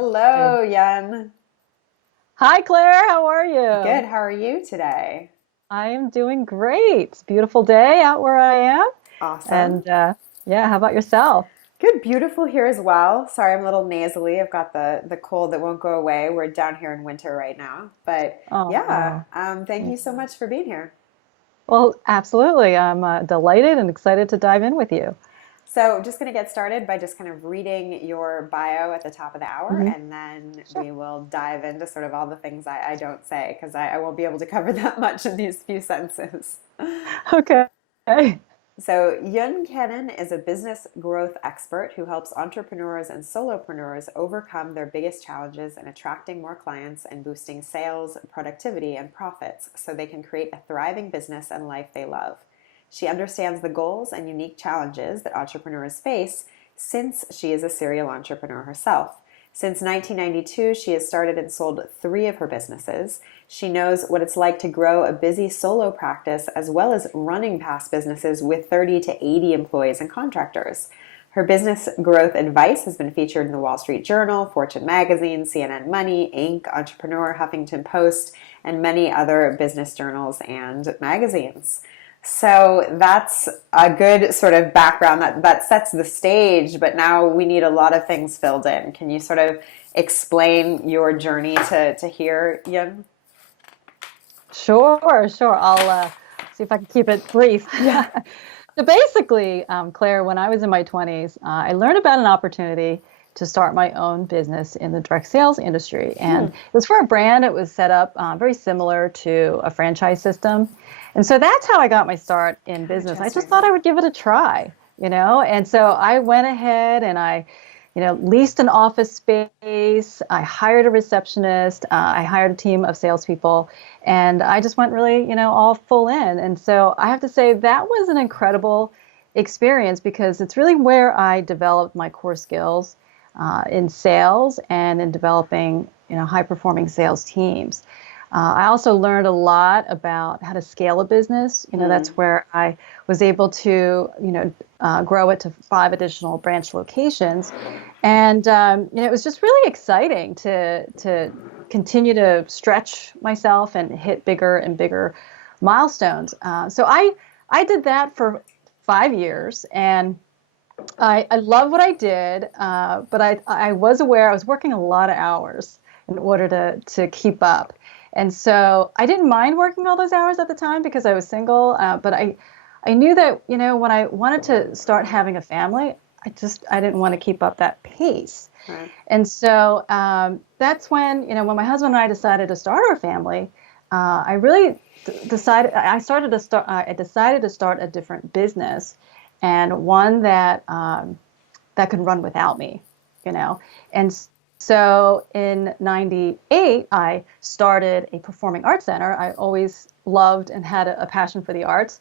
Good. Hello, Yen. Hi, Claire. How are you? Good. How are you today? I am doing great. It's a beautiful day out where I am. Awesome. And yeah, how about yourself? Good. Beautiful here as well. Sorry, I'm a little nasally. I've got the cold that won't go away. We're down here in winter right now. But yeah, Oh, thank yeah. you so much for being here. Well, absolutely. I'm delighted and excited to dive in with you. So, just going to get started by just kind of reading your bio at the top of the hour, Hmm. and then Sure. we will dive into sort of all the things I don't say because I won't be able to cover that much in these few sentences. Okay. So, Yoon Cannon is a business growth expert who helps entrepreneurs and solopreneurs overcome their biggest challenges in attracting more clients and boosting sales, productivity, and profits so they can create a thriving business and life they love. She understands the goals and unique challenges that entrepreneurs face since she is a serial entrepreneur herself. Since 1992, she has started and sold three of her businesses. She knows what it's like to grow a busy solo practice as well as running past businesses with 30 to 80 employees and contractors. Her business growth advice has been featured in the Wall Street Journal, Fortune Magazine, CNN Money, Inc., Entrepreneur, Huffington Post, and many other business journals and magazines. So that's a good sort of background that sets the stage, but now we need a lot of things filled in. Can you sort of explain your journey to here, Yun? Sure, sure. I'll see if I can keep it brief. Yeah. So basically, Claire, when I was in my 20s, I learned about an opportunity to start my own business in the direct sales industry. And Hmm. it was for a brand. It was set up very similar to a franchise system. And so that's how I got my start in Oh, business. I just interesting. thought I would give it a try, you know? And so I went ahead and I leased an office space. I hired a receptionist. I hired a team of salespeople, and I just went really, all full in. And so I have to say that was an incredible experience because it's really where I developed my core skills in sales and in developing, high performing sales teams. I also learned a lot about how to scale a business. Hmm. That's where I was able to, grow it to 5 additional branch locations. And it was just really exciting to continue to stretch myself and hit bigger and bigger milestones. So I did that for 5 years, and I love what I did, but I was aware I was working a lot of hours in order to keep up. And so I didn't mind working all those hours at the time because I was single, but I knew that, when I wanted to start having a family, I didn't want to keep up that pace. Right. And so that's when, when my husband and I decided to start our family, I really I decided to start a different business, and one that could run without me, you know. And so in 98, I started a performing arts center. I always loved and had a passion for the arts.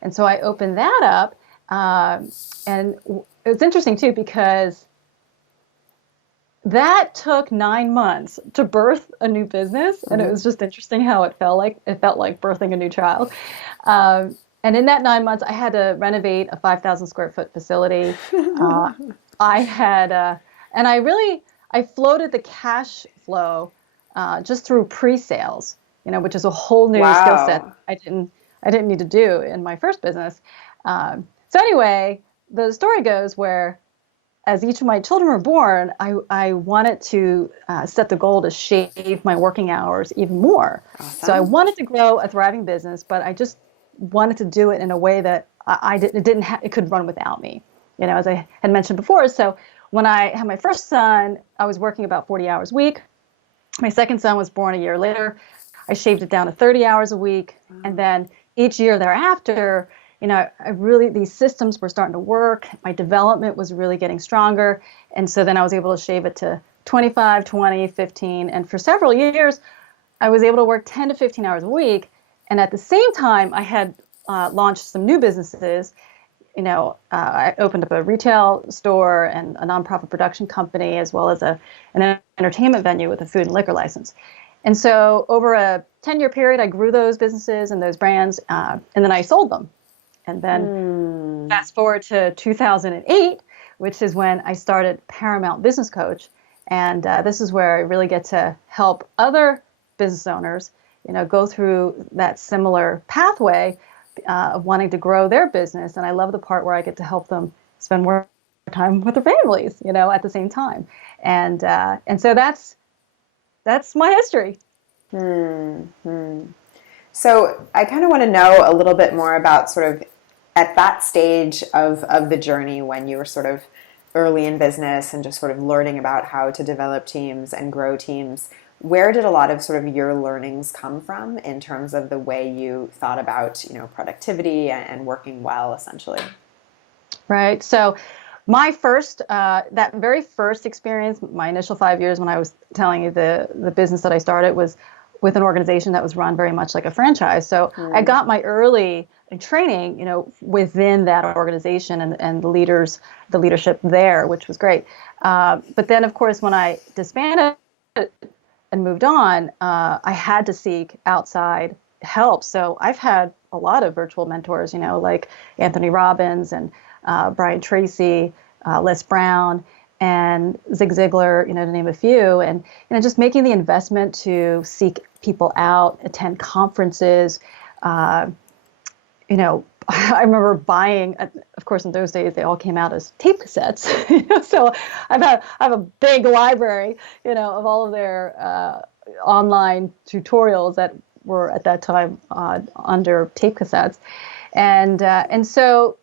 And so I opened that up. And it was interesting too, because that took 9 months to birth a new business. And it Hmm. was just interesting how it felt like birthing a new child. And in that 9 months, I had to renovate a 5,000 square foot facility. Uh, I had, and I floated the cash flow just through pre-sales, which is a whole new skill set Wow. I didn't need to do in my first business. So anyway, the story goes where as each of my children were born, I wanted to set the goal to shave my working hours even more. So I Awesome. wanted to grow a thriving business, but I just wanted to do it in a way that it could run without me, as I had mentioned before. So when I had my first son, I was working about 40 hours a week. My second son was born a year later. I shaved it down to 30 hours a week. And Wow. then each year thereafter, these systems were starting to work. My development was really getting stronger. And so then I was able to shave it to 25, 20, 15. And for several years, I was able to work 10 to 15 hours a week. And at the same time, I had launched some new businesses. I opened up a retail store and a nonprofit production company, as well as an entertainment venue with a food and liquor license. And so over a 10-year period, I grew those businesses and those brands, and then I sold them. And then Hmm. fast forward to 2008, which is when I started Paramount Business Coach. And this is where I really get to help other business owners, go through that similar pathway of wanting to grow their business. And I love the part where I get to help them spend more time with their families, at the same time. And so that's my history. So I kind of want to know a little bit more about sort of at that stage of the journey when you were sort of early in business and just sort of learning about how to develop teams and grow teams. Where did a lot of sort of your learnings come from in terms of the way you thought about, productivity and working well, essentially? Right. So my first, that very first experience, my initial 5 years when I was telling you the business that I started was with an organization that was run very much like a franchise. So I got my early training, within that organization and the leadership there, which was great. But then, of course, when I disbanded and moved on, I had to seek outside help. So I've had a lot of virtual mentors, like Anthony Robbins and Brian Tracy, Les Brown, and Zig Ziglar, to name a few, and just making the investment to seek people out, attend conferences. I remember buying, of course, in those days they all came out as tape cassettes. So I have a big library, of all of their online tutorials that were at that time under tape cassettes, and so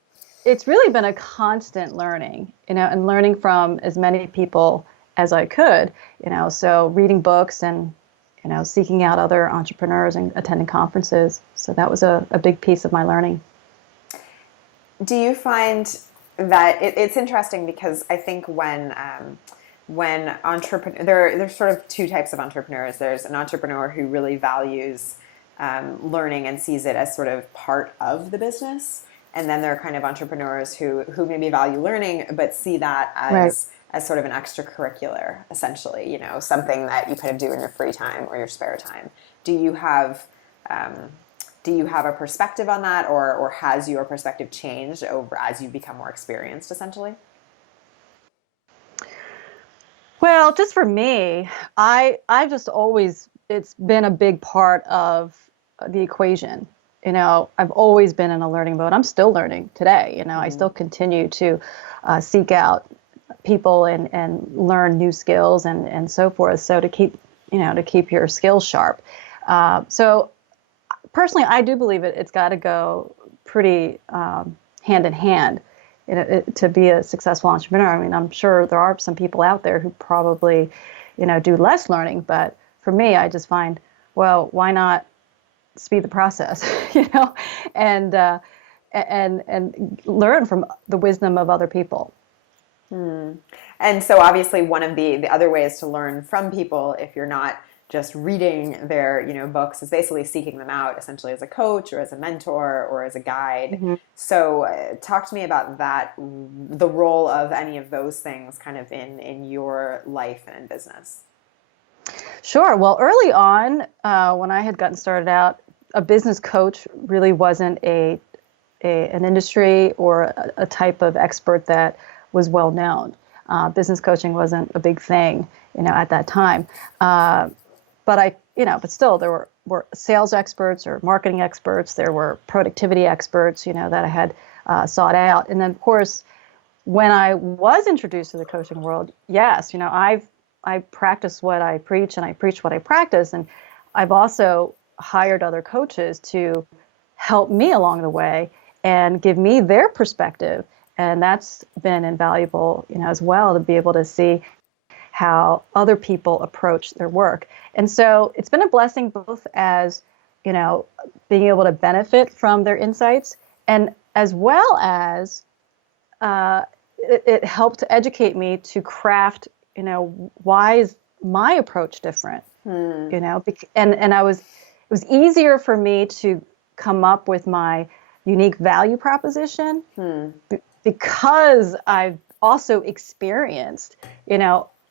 it's really been a constant learning, and learning from as many people as I could, so reading books and, seeking out other entrepreneurs and attending conferences. So that was a big piece of my learning. Do you find that it's interesting because I think when entrepreneur, there's sort of two types of entrepreneurs. There's an entrepreneur who really values learning and sees it as sort of part of the business. And then there are kind of entrepreneurs who maybe value learning, but see that as sort of an extracurricular, essentially, something that you kind of do in your free time or your spare time. Do you have a perspective on that, or has your perspective changed over as you become more experienced, essentially? Well, just for me, I've just always, it's been a big part of the equation. I've always been in a learning mode. I'm still learning today. I still continue to seek out people and learn new skills and so forth. So to keep your skills sharp. So personally, I do believe it's got to go pretty hand in hand to be a successful entrepreneur. I mean, I'm sure there are some people out there who probably, do less learning. But for me, I just find, well, why not speed the process, and learn from the wisdom of other people. And so obviously one of the other ways to learn from people, if you're not just reading their, books, is basically seeking them out essentially as a coach or as a mentor or as a guide. Mm-hmm. So talk to me about that, the role of any of those things kind of in your life and in business. Sure. Well, early on, when I had gotten started out, a business coach really wasn't an industry or a type of expert that was well known. Business coaching wasn't a big thing, at that time. But still, there were sales experts or marketing experts. There were productivity experts, that I had sought out. And then, of course, when I was introduced to the coaching world, yes, I practice what I preach and I preach what I practice. And I've also hired other coaches to help me along the way and give me their perspective. And that's been invaluable, as well, to be able to see how other people approach their work. And so it's been a blessing both as, being able to benefit from their insights, and as well as it helped to educate me to craft, why is my approach different? And it was easier for me to come up with my unique value proposition because I've also experienced,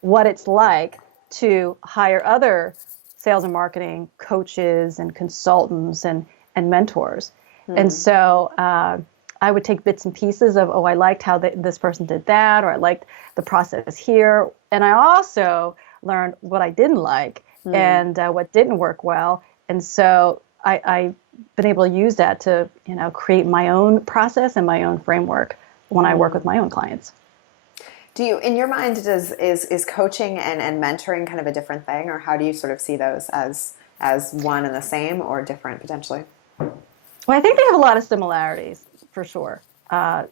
what it's like to hire other sales and marketing coaches and consultants and mentors. And so I I would take bits and pieces of, oh, I liked how this person did that, or I liked the process here. And I also learned what I didn't like and what didn't work well. And so I've been able to use that to, create my own process and my own framework when I work with my own clients. Do you, in your mind, is coaching and mentoring kind of a different thing, or how do you sort of see those as one and the same, or different potentially? Well, I think they have a lot of similarities for sure. So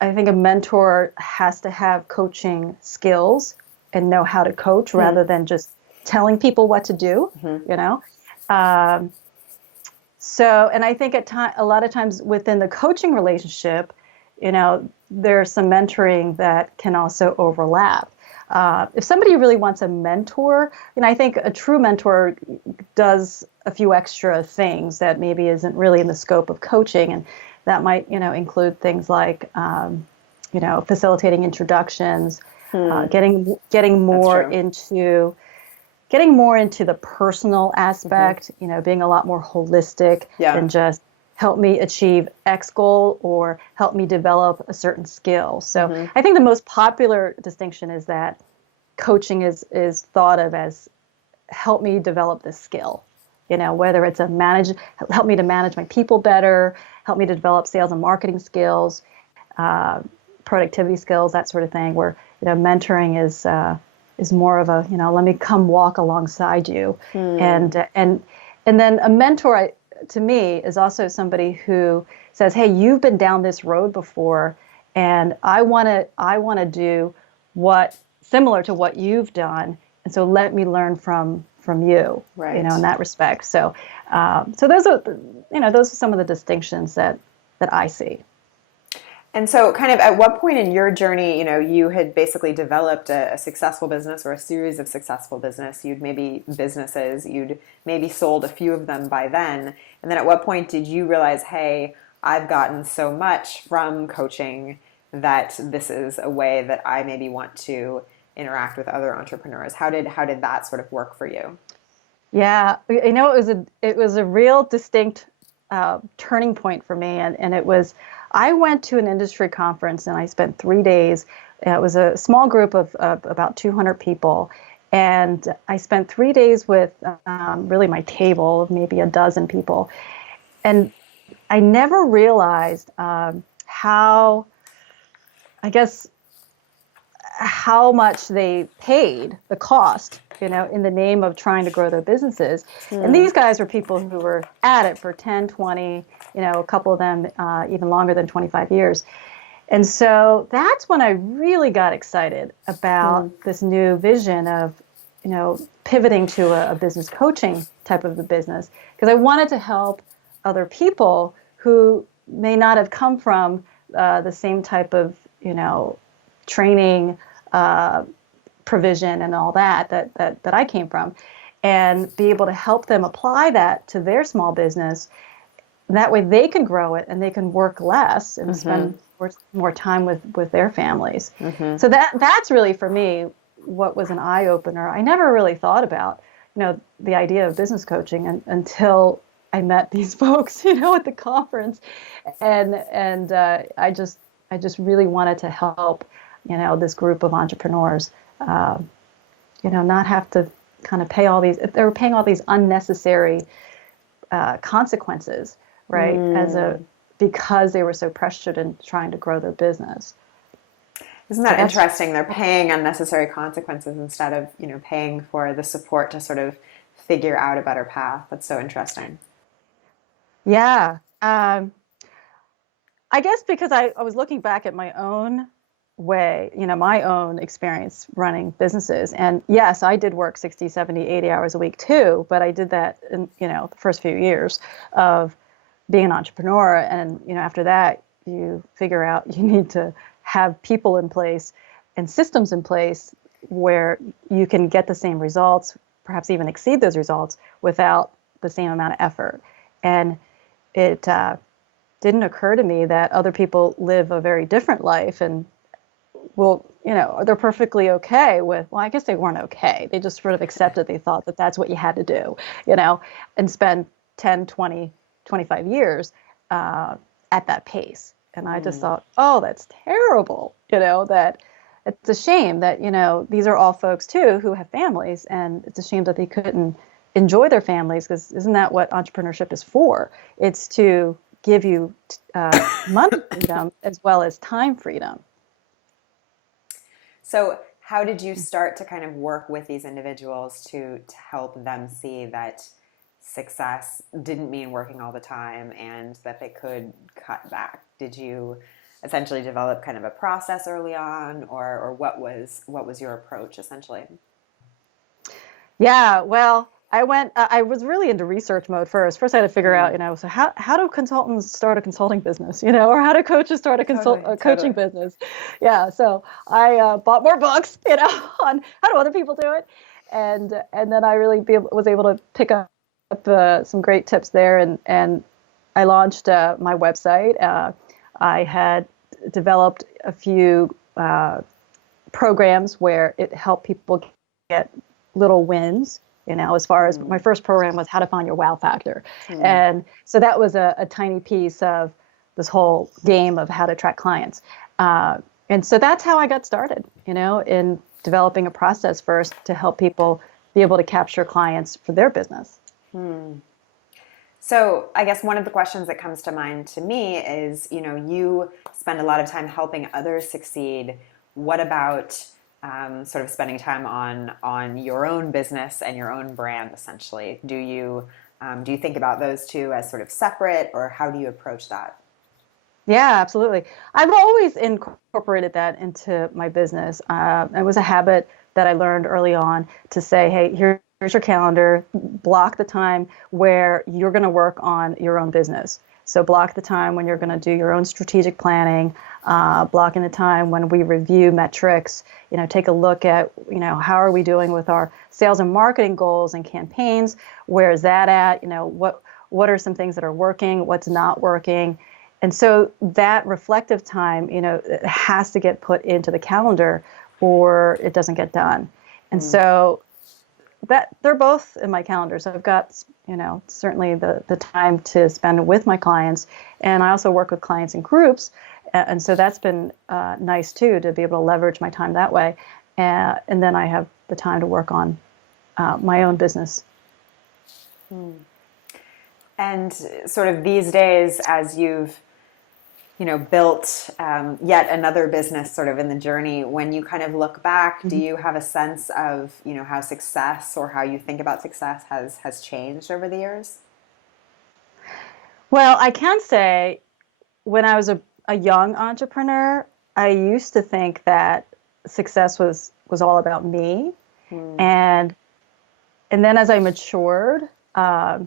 I think a mentor has to have coaching skills and know how to coach rather than just telling people what to do, and I think a lot of times within the coaching relationship, there's some mentoring that can also overlap. If somebody really wants a mentor, I think a true mentor does a few extra things that maybe isn't really in the scope of coaching, and that might, include things like, facilitating introductions, getting more into the personal aspect, being a lot more holistic than just help me achieve X goal or help me develop a certain skill. So I think the most popular distinction is that coaching is thought of as help me develop this skill, whether it's help me to manage my people better, help me to develop sales and marketing skills, productivity skills, that sort of thing, where, mentoring is more of a, let me come walk alongside you. And then a mentor, to me, is also somebody who says, hey, you've been down this road before, and I want to do similar to what you've done, and so let me learn from you, in that respect. So those are some of the distinctions that I see. And so kind of at what point in your journey, you had basically developed a successful business or a series of successful businesses, you'd maybe sold a few of them by then. And then at what point did you realize, hey, I've gotten so much from coaching that this is a way that I maybe want to interact with other entrepreneurs? How did that sort of work for you? Yeah, it was a real distinct turning point for me, and it was, I went to an industry conference and I spent 3 days. It was a small group of about 200 people, and I spent 3 days with really my table of maybe a dozen people, and I never realized how much they paid, the cost, in the name of trying to grow their businesses. And these guys were people who were at it for 10, 20, a couple of them even longer than 25 years. And so that's when I really got excited about this new vision of, pivoting to a business coaching type of a business, because I wanted to help other people who may not have come from the same type of, training, provision and all that I came from, and be able to help them apply that to their small business. That way they can grow it and they can work less and spend more time with their families. So that's really, for me, what was an eye-opener. I never really thought about, the idea of business coaching until I met these folks, at the conference, and I just really wanted to help, this group of entrepreneurs, not have to kind of pay all these. They were paying all these unnecessary consequences, right? Because they were so pressured in trying to grow their business. Isn't that interesting? They're paying unnecessary consequences instead of, paying for the support to sort of figure out a better path. That's so interesting. Yeah. I guess because I was looking back at my own way, my own experience running businesses. And yes, I did work 60, 70, 80 hours a week too, but I did that in, the first few years of being an entrepreneur. And, after that, you figure out you need to have people in place and systems in place where you can get the same results, perhaps even exceed those results without the same amount of effort. And it didn't occur to me that other people live a very different life and they're perfectly okay with, well, I guess they weren't okay. They just sort of accepted, they thought that that's what you had to do, and spend 10, 20, 25 years at that pace. And I just Mm. thought, oh, that's terrible. That it's a shame that, these are all folks too who have families, and it's a shame that they couldn't enjoy their families, because isn't that what entrepreneurship is for? It's to give you money freedom as well as time freedom. So, how did you start to kind of work with these individuals to help them see that success didn't mean working all the time and that they could cut back? Did you essentially develop kind of a process early on, or what was your approach essentially? Yeah, well, I was really into research mode first. First, I had to figure out, Mm, so how do consultants start a consulting business, or how do coaches start totally, a coaching totally. business? Yeah, so I bought more books, on how do other people do it, and then I really was able to pick up some great tips there, and I launched my website. I had developed a few programs where it helped people get little wins. As far as my Mm, first program was how to find your wow factor. mm, And so that was a tiny piece of this whole game of how to attract clients. And so that's how I got started, in developing a process first to help people be able to capture clients for their business. mm. So, I guess one of the questions that comes to mind to me is, you spend a lot of time helping others succeed. What about sort of spending time on your own business and your own brand, essentially? Do you think about those two as sort of separate, or how do you approach that? Yeah, absolutely. I've always incorporated that into my business. It was a habit that I learned early on to say, hey, here's your calendar, block the time where you're going to work on your own business. So block the time when you're going to do your own strategic planning, blocking the time when we review metrics, take a look at, how are we doing with our sales and marketing goals and campaigns? Where is that at? What are some things that are working? What's not working? And so that reflective time, it has to get put into the calendar or it doesn't get done. And Mm, so that they're both in my calendar. So I've got, certainly the time to spend with my clients. And I also work with clients in groups. And so that's been nice too, to be able to leverage my time that way. And then I have the time to work on my own business. mm. And sort of these days, as you've built yet another business sort of in the journey, when you kind of look back, do you have a sense of, how success, or how you think about success, has changed over the years? Well, I can say when I was a young entrepreneur, I used to think that success was all about me. Hmm. And and then as I matured, I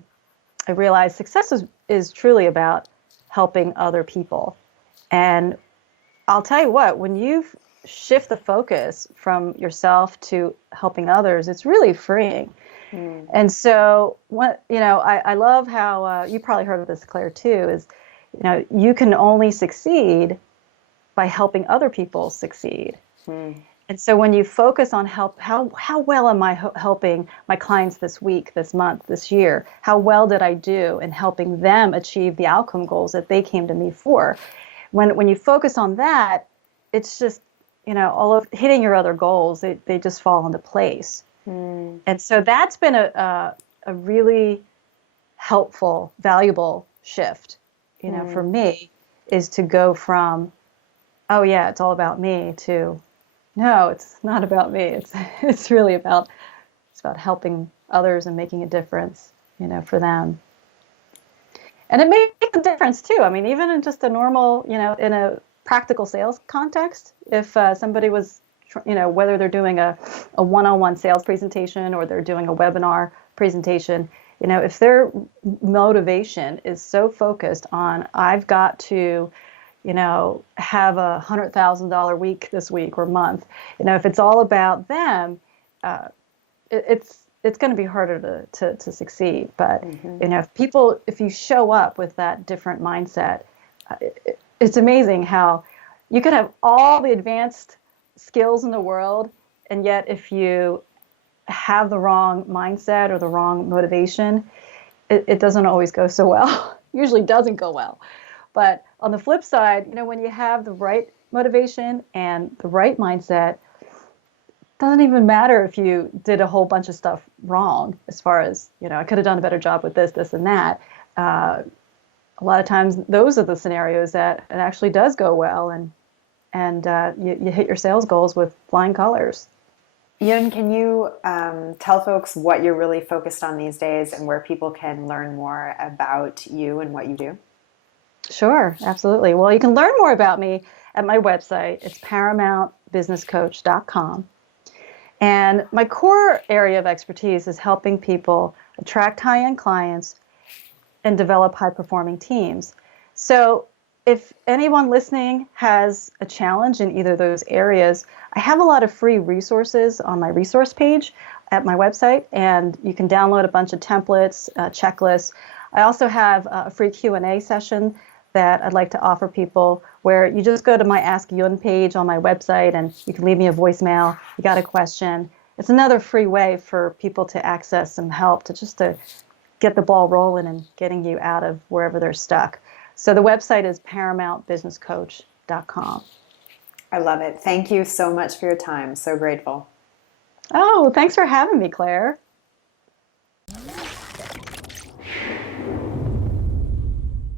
realized success is truly about helping other people. And I'll tell you what, when you shift the focus from yourself to helping others, it's really freeing. Hmm. And so, I love how you probably heard of this, Claire, too, is, you can only succeed by helping other people succeed. Hmm. And so when you focus on how well am I helping my clients this week, this month, this year? How well did I do in helping them achieve the outcome goals that they came to me for? When you focus on that, it's just, all of hitting your other goals, they just fall into place. Hmm. And so that's been a really helpful, valuable shift, for Hmm. me, is to go from, oh yeah, it's all about me, to no, it's not about me. It's really about helping others and making a difference, for them. And it makes a difference too. I mean, even in just a normal, in a practical sales context, if somebody was, whether they're doing a one-on-one sales presentation or they're doing a webinar presentation, if their motivation is so focused on, I've got to, have $100,000 week this week or month, if it's all about them, uh, it's going to be harder to succeed. But Hmm. if you show up with that different mindset, it's amazing how you could have all the advanced skills in the world, and yet if you have the wrong mindset or the wrong motivation, it doesn't always go so well. Usually doesn't go well. But on the flip side, when you have the right motivation and the right mindset, doesn't even matter if you did a whole bunch of stuff wrong as far as, I could have done a better job with this, and that. A lot of times those are the scenarios that it actually does go well, and you hit your sales goals with flying colors. Yoon, can you tell folks what you're really focused on these days and where people can learn more about you and what you do? Sure, absolutely. Well, you can learn more about me at my website. It's paramountbusinesscoach.com. And my core area of expertise is helping people attract high-end clients and develop high-performing teams. So if anyone listening has a challenge in either of those areas, I have a lot of free resources on my resource page at my website, and you can download a bunch of templates, checklists. I also have a free Q&A session that I'd like to offer people, where you just go to my Ask Yoon page on my website and you can leave me a voicemail. You got a question. It's another free way for people to access some help to get the ball rolling and getting you out of wherever they're stuck. So the website is paramountbusinesscoach.com. I love it. Thank you so much for your time. So grateful. Oh, thanks for having me, Claire.